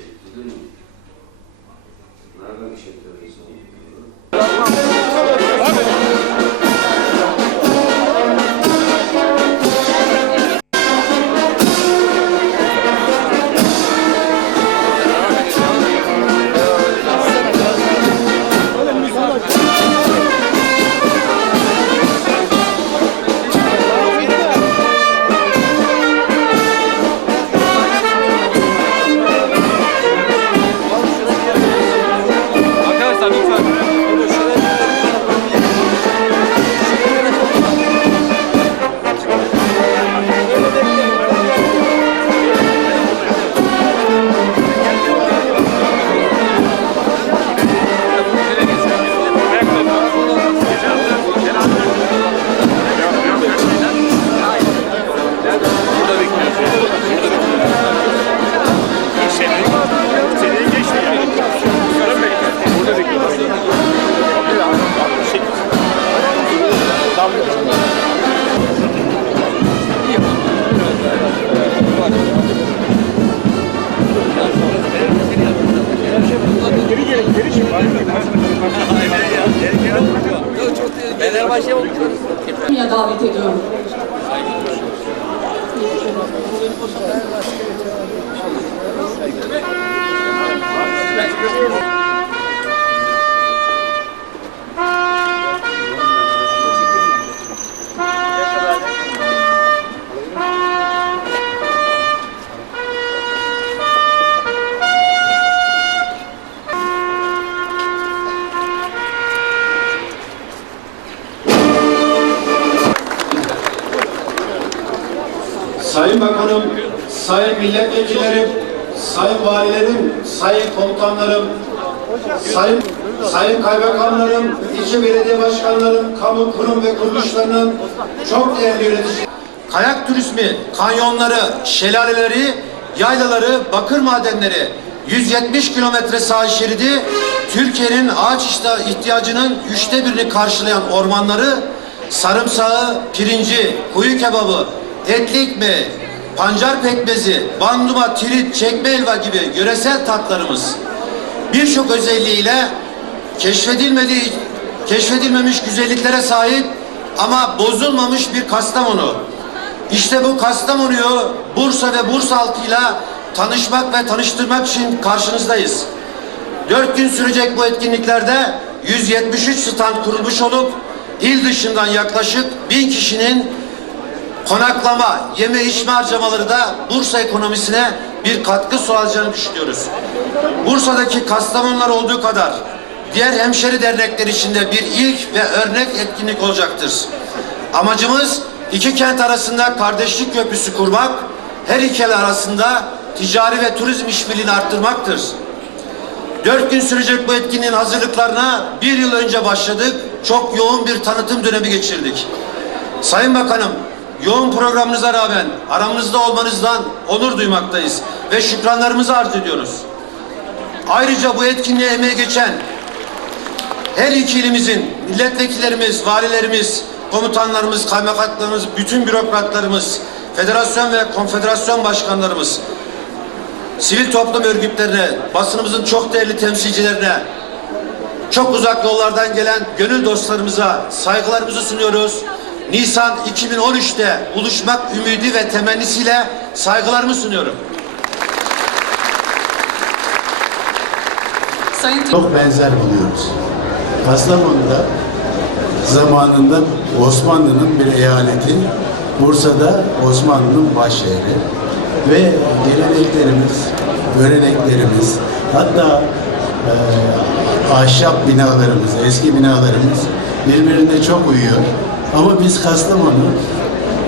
შეიძლება. მაგრამ შეიძლება ya davet ediyorum. Sayın Bakanım, Sayın Milletvekillerim, Sayın Valilerim, Sayın Komutanlarım, Sayın Sayın Kaymakamlarım, ilçe belediye başkanlarım, kamu kurum ve kuruluşlarının çok değerli yönetici. Kayak turizmi, kanyonları, şelaleleri, yaylaları, bakır madenleri, 170 kilometre sahil şeridi, Türkiye'nin ağaç ihtiyacının üçte birini karşılayan ormanları, sarımsağı, pirinci, kuyu kebabı, etli ekmeği, pancar pekmezi, banduma, tirit, çekme helva gibi yöresel tatlarımız birçok özelliğiyle keşfedilmediği, keşfedilmemiş güzelliklere sahip ama bozulmamış bir Kastamonu. İşte bu Kastamonu'yu Bursa ve Bursa halkıyla tanışmak ve tanıştırmak için karşınızdayız. Dört gün sürecek bu etkinliklerde 173 stand kurulmuş olup il dışından yaklaşık bin kişinin konaklama, yeme içme harcamaları da Bursa ekonomisine bir katkı sağlayacağını düşünüyoruz. Bursa'daki Kastamonular olduğu kadar diğer hemşeri dernekler içinde bir ilk ve örnek etkinlik olacaktır. Amacımız iki kent arasında kardeşlik köprüsü kurmak, her iki arasında ticari ve turizm işbirliğini arttırmaktır. Dört gün sürecek bu etkinliğin hazırlıklarına bir yıl önce başladık. Çok yoğun bir tanıtım dönemi geçirdik. Sayın Bakanım, yoğun programınıza rağmen aramızda olmanızdan onur duymaktayız ve şükranlarımızı arz ediyoruz. Ayrıca bu etkinliğe emeği geçen her iki ilimizin milletvekillerimiz, valilerimiz, komutanlarımız, kaymakamlarımız, bütün bürokratlarımız, federasyon ve konfederasyon başkanlarımız, sivil toplum örgütlerine, basınımızın çok değerli temsilcilerine, çok uzak yollardan gelen gönül dostlarımıza saygılarımızı sunuyoruz. Nisan 2013'te buluşmak ümidi ve temennisiyle saygılarımı sunuyorum. Sayın çok benzer buluyoruz. Kastamonu'da zamanında Osmanlı'nın bir eyaleti, Bursa'da Osmanlı'nın baş şehri ve geleneklerimiz, göreneklerimiz, hatta e, ahşap binalarımız, eski binalarımız birbirine çok uyuyor. Ama biz Kastamonu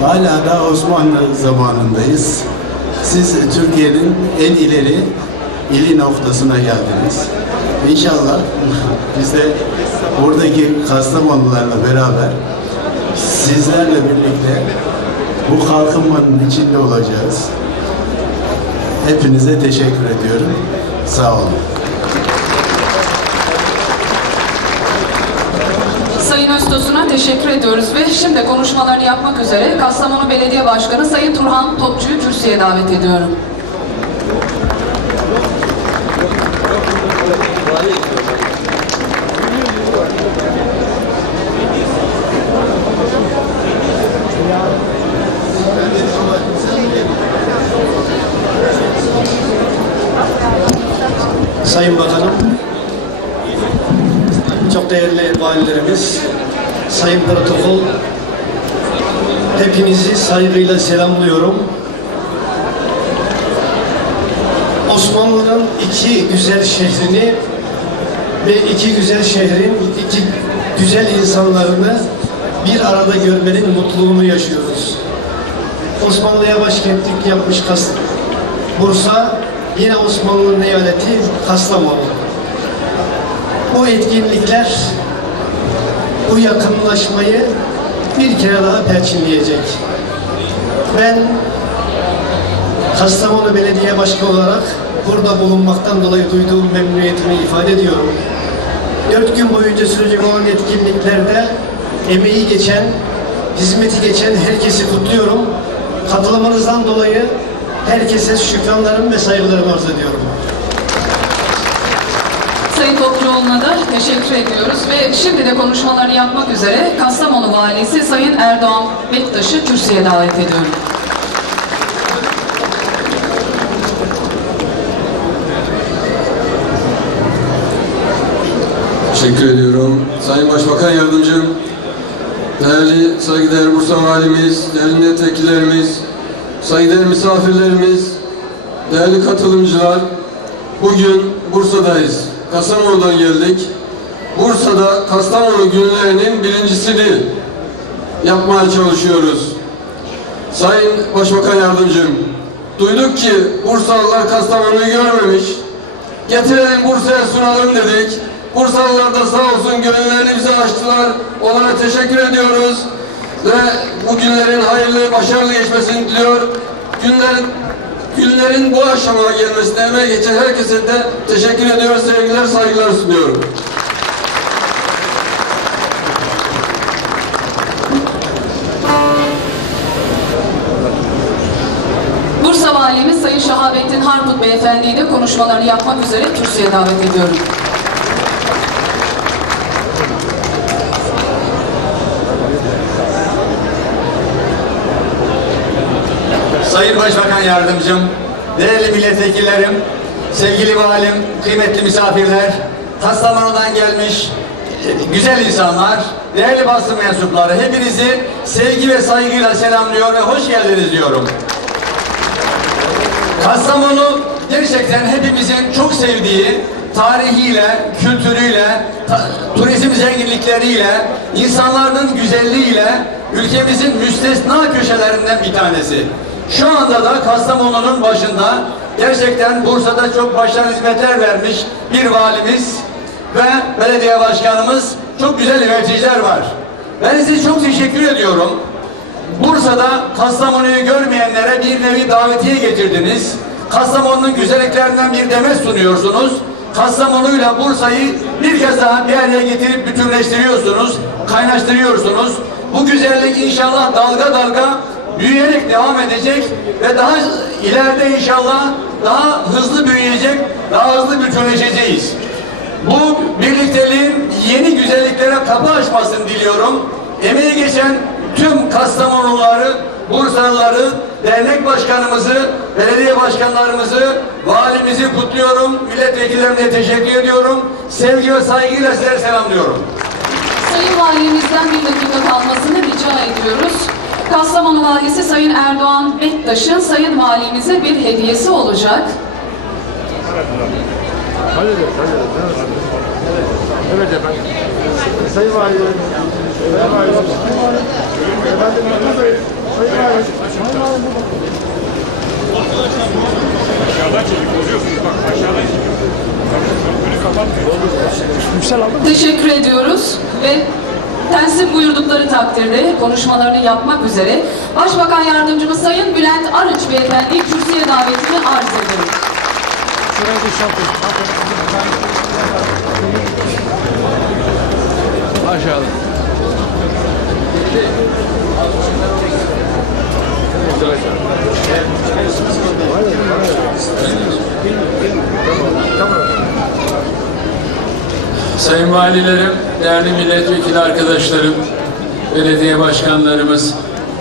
hala da Osmanlı zamanındayız. Siz Türkiye'nin en ileri ili noktasına geldiniz. İnşallah biz de buradaki Kastamonularla beraber sizlerle birlikte bu kalkınmanın içinde olacağız. Hepinize teşekkür ediyorum. Sağ olun. Sayın Öztosun'a teşekkür ediyoruz ve şimdi konuşmalarını yapmak üzere Kastamonu Belediye Başkanı Sayın Turhan Topçu'yu kürsüye davet ediyorum. Sayın Bakanım, çok değerli valilerimiz, sayın protokol, hepinizi saygıyla selamlıyorum. Osmanlı'nın iki güzel şehrini ve iki güzel şehrin iki güzel insanlarını bir arada görmenin mutluluğunu yaşıyoruz. Osmanlı'ya başkentlik yapmış Kas Bursa, yine Osmanlı'nın eyaleti Kastamonu. Bu etkinlikler bu yakınlaşmayı bir kere daha perçinleyecek. Ben Kastamonu Belediye Başkanı olarak burada bulunmaktan dolayı duyduğum memnuniyetimi ifade ediyorum. Dört gün boyunca sürecek olan etkinliklerde emeği geçen, hizmeti geçen herkesi kutluyorum. Katılımınızdan dolayı herkese şükranlarımı ve saygılarımı arz ediyorum. Sayın Topçuoğlu'na da teşekkür ediyoruz ve şimdi de konuşmalarını yapmak üzere Kastamonu Valisi Sayın Erdoğan Bektaş'ı kürsüye davet ediyorum. Teşekkür ediyorum. Sayın Başbakan Yardımcım, değerli saygıdeğer Bursa Valimiz, değerli milletvekillerimiz, saygıdeğer misafirlerimiz, değerli katılımcılar, bugün Bursa'dayız. Kastamonu'dan geldik. Bursa'da Kastamonu günlerinin birincisini yapmaya çalışıyoruz. Sayın Başbakan Yardımcım, duyduk ki Bursalılar Kastamonu'yu görmemiş. Getirelim Bursa'ya sunalım dedik. Bursalılar da sağ olsun gönüllerini bize açtılar. Onlara teşekkür ediyoruz. Ve bu günlerin hayırlı, başarılı geçmesini diliyor. Günlerin günlerin bu aşamaya gelmesine emeği geçen herkese de teşekkür ediyoruz. Sevgiler, saygılar sunuyorum. Bursa Valimiz Sayın Şahabettin Harput Beyefendi'yi de konuşmalarını yapmak üzere kürsüye davet ediyorum. Sayın Başbakan Yardımcım, değerli milletvekillerim, sevgili valim, kıymetli misafirler, Kastamonu'dan gelmiş e, güzel insanlar, değerli basın mensupları, hepinizi sevgi ve saygıyla selamlıyor ve hoş geldiniz diyorum. Kastamonu gerçekten hepimizin çok sevdiği tarihiyle, kültürüyle, ta- turizm zenginlikleriyle, insanların güzelliğiyle ülkemizin müstesna köşelerinden bir tanesi. Şu anda da Kastamonu'nun başında gerçekten Bursa'da çok başarılı hizmetler vermiş bir valimiz ve belediye başkanımız çok güzel yöneticiler var. Ben size çok teşekkür ediyorum. Bursa'da Kastamonu'yu görmeyenlere bir nevi davetiye getirdiniz. Kastamonu'nun güzelliklerinden bir demet sunuyorsunuz. Kastamonu'yla Bursa'yı bir kez daha bir araya getirip bütünleştiriyorsunuz, kaynaştırıyorsunuz. Bu güzellik inşallah dalga dalga büyüyerek devam edecek ve daha ileride inşallah daha hızlı büyüyecek, daha hızlı bütünleşeceğiz. Bu birlikteliğin yeni güzelliklere kapı açmasını diliyorum. Emeği geçen tüm Kastamonuluları, Bursalıları, dernek başkanımızı, belediye başkanlarımızı, valimizi kutluyorum. Milletvekillerine teşekkür ediyorum. Sevgi ve saygıyla sizleri selamlıyorum. Sayın Valimizden bir dakika kalmasını rica ediyoruz. Kastamonu Valisi Sayın Erdoğan Bektaş'ın Sayın Valimize bir hediyesi olacak. Evet efendim. Sayın Valim. Sayın Valim. Efendim Müdür Bey. Sayın Valim. Sayın Valim burada. Yüksel aldın mı? Teşekkür ediyoruz ve tensip buyurdukları takdirde konuşmalarını yapmak üzere Başbakan Yardımcımız Sayın Bülent Arıç Beyefendi'yi kürsüye davetini arz ediyorum. Şarkı. Sayın Valilerim, değerli milletvekili arkadaşlarım, belediye başkanlarımız,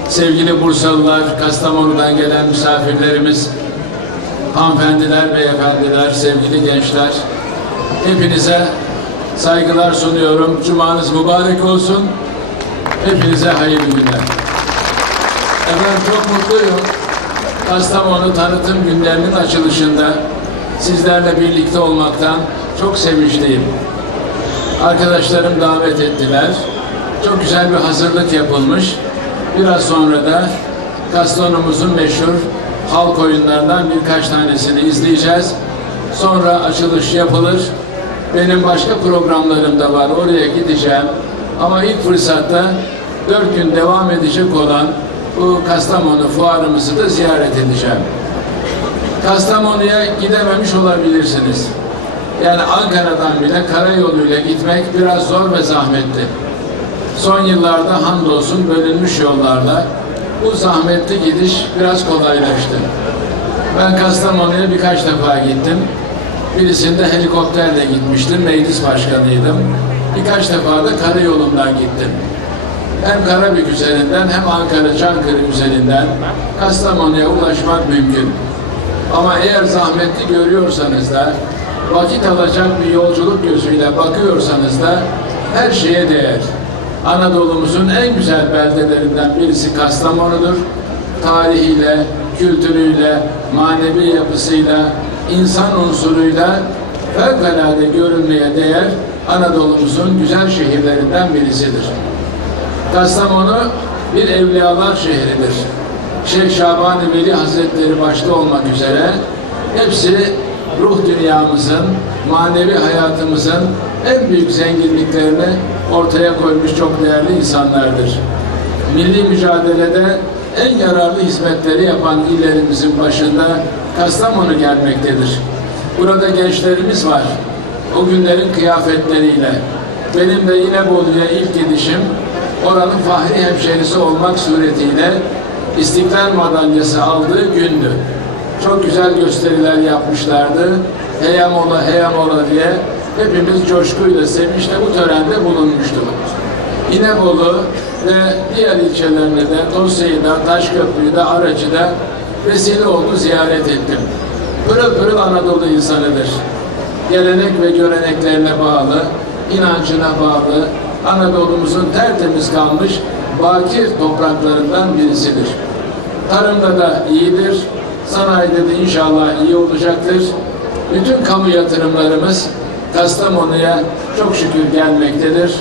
sevgili Bursalılar, Kastamonu'dan gelen misafirlerimiz, hanımefendiler, beyefendiler, sevgili gençler, hepinize saygılar sunuyorum. Cumanız mübarek olsun. Hepinize hayırlı günler. Efendim çok mutluyum. Kastamonu tanıtım günlerinin açılışında sizlerle birlikte olmaktan çok sevinçliyim. Arkadaşlarım davet ettiler. Çok güzel bir hazırlık yapılmış. Biraz sonra da Kastamonumuzun meşhur halk oyunlarından birkaç tanesini izleyeceğiz. Sonra açılış yapılır. Benim başka programlarım da var. Oraya gideceğim. Ama ilk fırsatta dört gün devam edecek olan bu Kastamonu fuarımızı da ziyaret edeceğim. Kastamonu'ya gidememiş olabilirsiniz. Yani Ankara'dan bile karayoluyla gitmek biraz zor ve zahmetli. Son yıllarda hamdolsun bölünmüş yollarla bu zahmetli gidiş biraz kolaylaştı. Ben Kastamonu'ya birkaç defa gittim. Birisinde helikopterle gitmiştim, meclis başkanıydım. Birkaç defa da karayolundan gittim. Hem Karabük üzerinden hem Ankara Çankırı üzerinden Kastamonu'ya ulaşmak mümkün. Ama eğer zahmetli görüyorsanız da vakit alacak bir yolculuk gözüyle bakıyorsanız da her şeye değer. Anadolu'muzun en güzel beldelerinden birisi Kastamonu'dur. Tarihiyle, kültürüyle, manevi yapısıyla, insan unsuruyla fevkalade görülmeye değer Anadolu'muzun güzel şehirlerinden birisidir. Kastamonu bir evliyalar şehridir. Şeyh Şaban-ı Veli Hazretleri başta olmak üzere hepsi ruh dünyamızın, manevi hayatımızın en büyük zenginliklerini ortaya koymuş çok değerli insanlardır. Milli mücadelede en yararlı hizmetleri yapan illerimizin başında Kastamonu gelmektedir. Burada gençlerimiz var. O günlerin kıyafetleriyle. Benim de İnebolu'ya ilk gidişim oranın fahri hemşerisi olmak suretiyle İstiklal Madalyası aldığı gündü. Çok güzel gösteriler yapmışlardı. Heyam ola, heyam ola diye hepimiz coşkuyla, sevinçle bu törende bulunmuştuk. İnebolu ve diğer ilçelerine de Tosya'da, Taşköprü'yü de, Aracı'da vesile oldu, ziyaret ettim. Pırıl pırıl Anadolu insanıdır. Gelenek ve göreneklerine bağlı, inancına bağlı, Anadolu'muzun tertemiz kalmış bakir topraklarından birisidir. Tarımda da iyidir, sanayide de inşallah iyi olacaktır. Bütün kamu yatırımlarımız Kastamonu'ya çok şükür gelmektedir.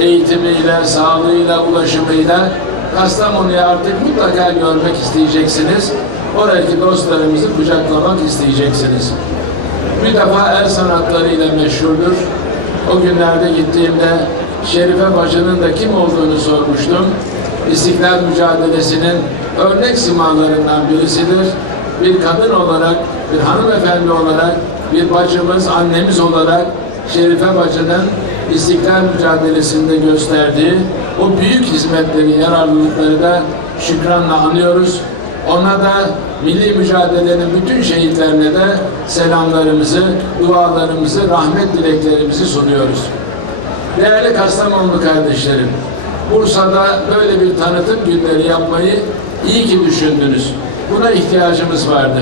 Eğitimiyle, sağlığıyla, ulaşımıyla Kastamonu'ya artık mutlaka görmek isteyeceksiniz. Oradaki dostlarımızı kucaklamak isteyeceksiniz. Bir defa el sanatlarıyla meşhurdur. O günlerde gittiğimde Şerife Bacı'nın da kim olduğunu sormuştum. İstiklal mücadelesinin örnek simalarından birisidir. Bir kadın olarak, bir hanımefendi olarak, bir bacımız, annemiz olarak Şerife Bacı'nın İstiklal mücadelesinde gösterdiği o büyük hizmetleri, yararlılıkları da şükranla anıyoruz. Ona da milli mücadelenin bütün şehitlerine de selamlarımızı, dualarımızı, rahmet dileklerimizi sunuyoruz. Değerli Kastamonlu kardeşlerim, Bursa'da böyle bir tanıtım günleri yapmayı iyi ki düşündünüz. Buna ihtiyacımız vardı.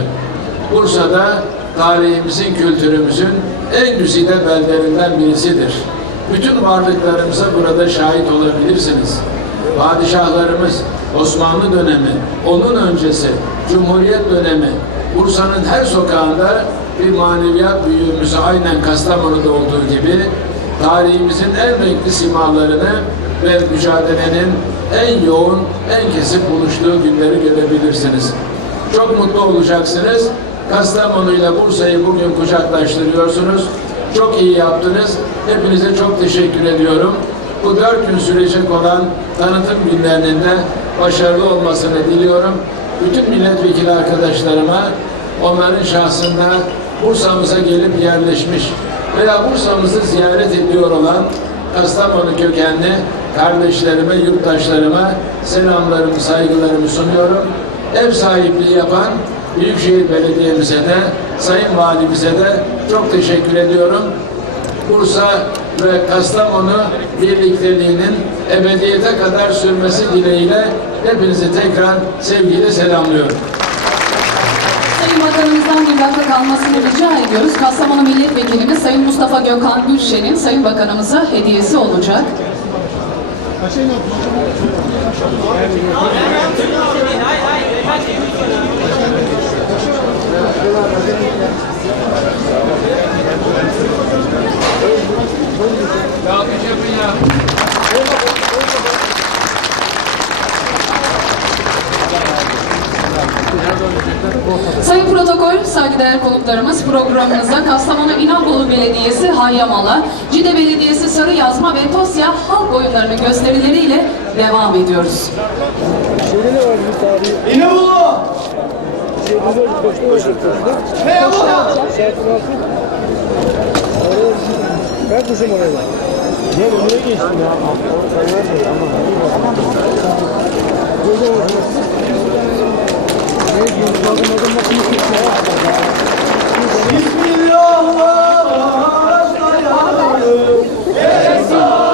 Bursa'da tarihimizin, kültürümüzün en güzide belderinden birisidir. Bütün varlıklarımıza burada şahit olabilirsiniz. Padişahlarımız, Osmanlı dönemi, onun öncesi, Cumhuriyet dönemi, Bursa'nın her sokağında bir maneviyat büyüğümüzü aynen Kastamonu'da olduğu gibi tarihimizin en renkli simalarını ve mücadelenin en yoğun, en kesip buluştuğu günleri görebilirsiniz. Çok mutlu olacaksınız. Kastamonu ile Bursa'yı bugün kucaklaştırıyorsunuz. Çok iyi yaptınız. Hepinize çok teşekkür ediyorum. Bu dört gün sürecek olan tanıtım günlerinin de başarılı olmasını diliyorum. Bütün milletvekili arkadaşlarıma onların şahsında Bursa'mıza gelip yerleşmiş veya Bursa'mızı ziyaret ediyor olan Kastamonu kökenli kardeşlerime, yurttaşlarıma selamlarımı, saygılarımı sunuyorum. Ev sahipliği yapan Büyükşehir Belediye'mize de, Sayın Valimize de çok teşekkür ediyorum. Bursa ve Kastamonu birlikteliğinin ebediyete kadar sürmesi dileğiyle hepinizi tekrar sevgiyle selamlıyorum. Sayın Bakanımızdan bir dakika kalmasını rica ediyoruz. Kastamonu Milletvekilimiz Sayın Mustafa Gökhan Gülşen'in Sayın Bakanımıza hediyesi olacak. Bir yapın ya. Sayın Protokol, saygıdeğer konuklarımız programımızda Kastamonu İnanbolu Belediyesi Hayyamala, Cide Belediyesi Sarı Yazma ve Tosya halk oyunlarının gösterileriyle devam ediyoruz. İnebolu! Meyabolu! Ver kızım oraya. Gel önüne geçtim ya. Bismillahirrahmanirrahim. Esa,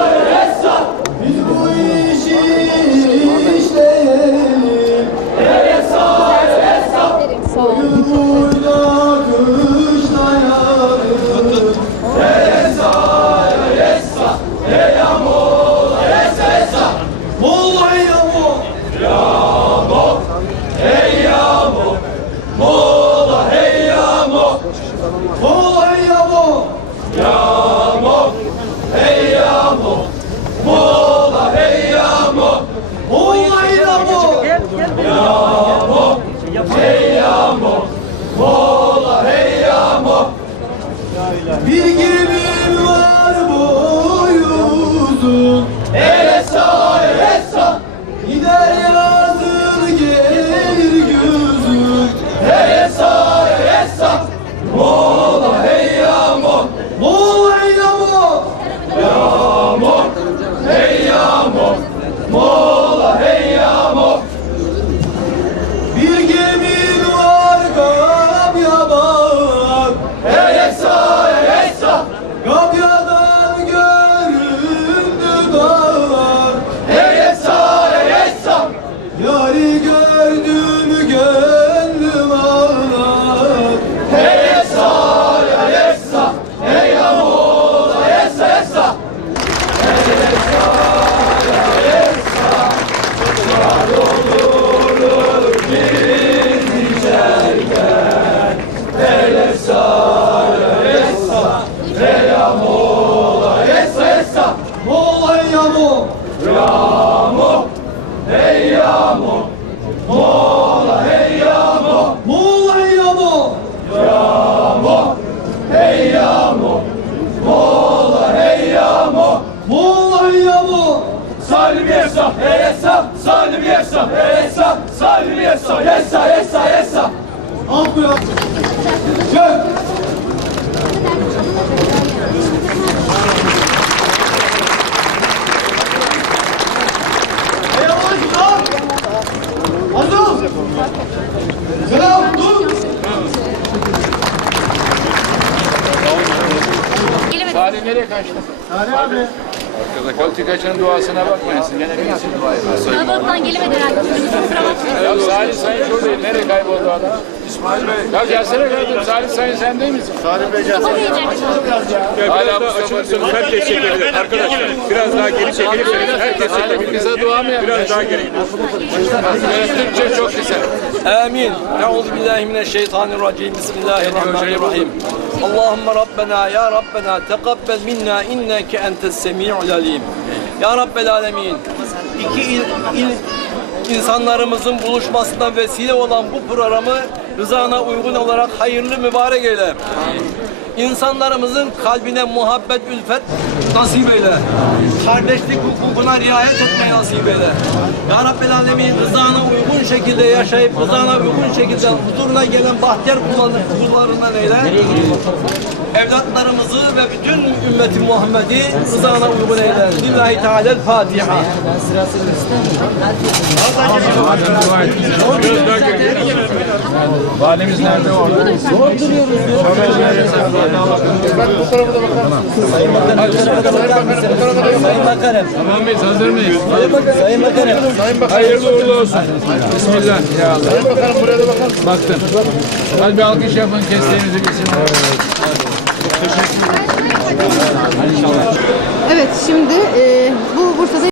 Al bu ya. Gel. Selam dur. Salih nereye kaçtı? Salih abi. Politikacının duasına bakmayın. Siz gene birisi dua edin. Kalabalıktan gelemedi herhalde. Kusura bakmayın. Ya Salih Sayın şuradayım. Nereye kayboldu adam? İsmail Bey. Ya gelsene kardeşim. Salih Sayın sen değil misin? Salih Bey gelsene. Hala açılırsanız herkes çekebilir. Arkadaşlar biraz daha geri çekilirseniz herkes çekebilir. Bize dua mı yapın? Biraz daha geri Türkçe çok güzel. Amin. Euzubillahimineşşeytanirracim. Bismillahirrahmanirrahim. Allahümme Rabbena ya Rabbena tekabbel minna inneke entes semi'ul alim. Ya Rabbel alemin. İki il, il insanlarımızın buluşmasına vesile olan bu programı rızana uygun olarak hayırlı mübarek eyle. İnsanlarımızın kalbine muhabbet, ülfet nasip eyle. Kardeşlik hukukuna riayet etmeyi nasip eyle. Ya Rabbel Alemin rızana uygun şekilde yaşayıp rızana uygun şekilde huzuruna gelen bahtiyar kullar- kullarından eyle. Evlatlarımızı ve bütün ümmeti Muhammed'i rızana uygun eyle. Lillahi Teala'l-Fatiha. Valimiz nerede orada? Zor duruyoruz. Ben bu tarafa da bakar mısınız? Sayın Bakanım, bu tarafa da bakar mısınız? Sayın Bakanım. Tamam mıyız? Hazır mıyız? Sayın Bakanım. Sayın Bakanım. Hayırlı uğurlu olsun. Bismillah. Ya Allah. Sayın Bakanım buraya da bakar mısınız? Baktım. Hadi bir alkış yapın. Kesteğinizi bitsin. Evet şimdi e,